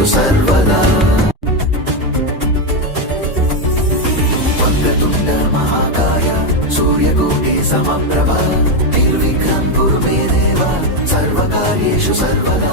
యేషు సర్వదా వక్రతుండ మహాకాయ సూర్యకోటి సమప్రభ నిర్విఘ్నం గురు మే దేవ సర్వకార్యేషు సర్వదా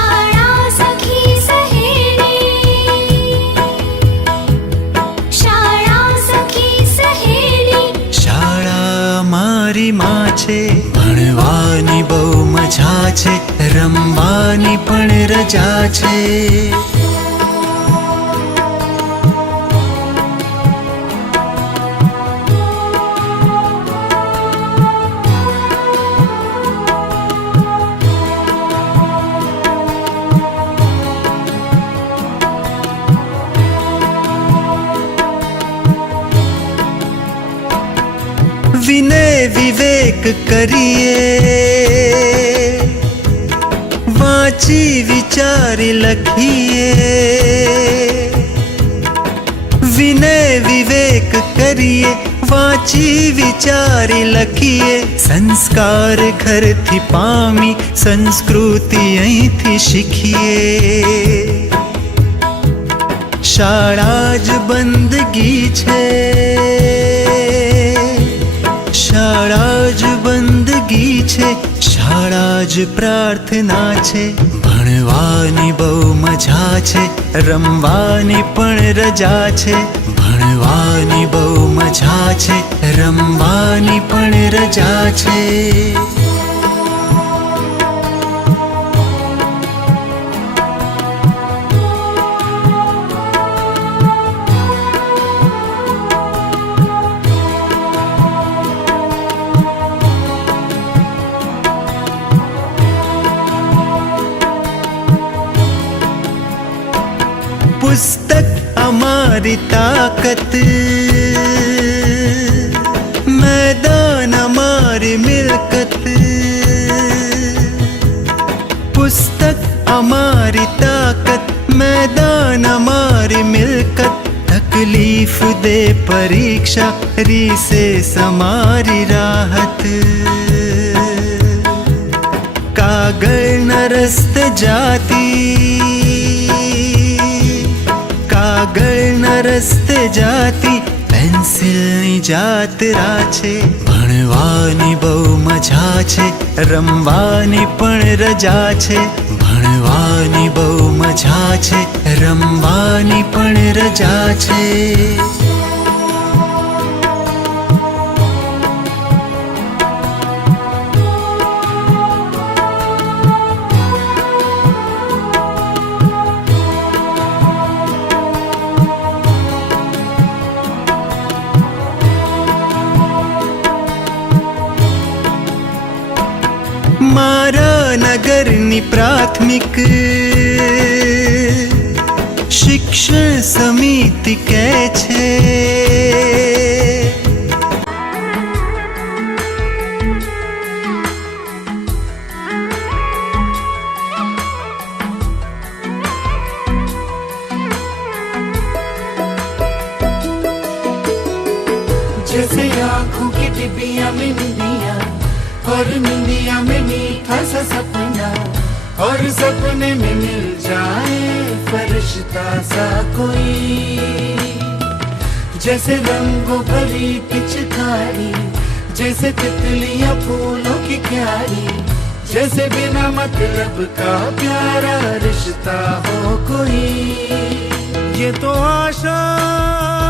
રમવાની પણ રજા છે વિનય વિવેક કરીએ રચી વિચારી લખીએ વિનય વિવેક કરીએ વાંચી વિચારી લખીએ સંસ્કાર ઘરથી પામી સંસ્કૃતિ અહીંથી શીખીએ શાળા જ બંદગી છે જ પ્રાર્થના છે ભણવાની બહુ મજા છે રમવાની પણ રજા છે ભણવાની બહુ મજા છે રમવાની પણ રજા છે पुस्तक हमारी ताकत मैदान हमारी मिलकत पुस्तक हमारी ताकत मैदान हमारी मिलकत तकलीफ दे परीक्षा री से समारी राहत कागर न रस्त जा રસ્તે જાતિ પેન્સિલની જાતરા છે ભણવાની બહુ મજા છે રમવાની પણ રજા છે ભણવાની બહુ મજા છે રમવાની પણ રજા છે ની પ્રાથમિક શિક્ષણ સમિતિ કે છે जैसे आंखों की डिबिया में मिलिया और मिलिया में मीठा सा सपना और सपने में मिल जाए फरिश्ता सा कोई जैसे रंगों भरी पिचकारी जैसे तितलियां फूलों की क्यारी जैसे बिना मतलब का प्यारा रिश्ता हो कोई ये तो आशा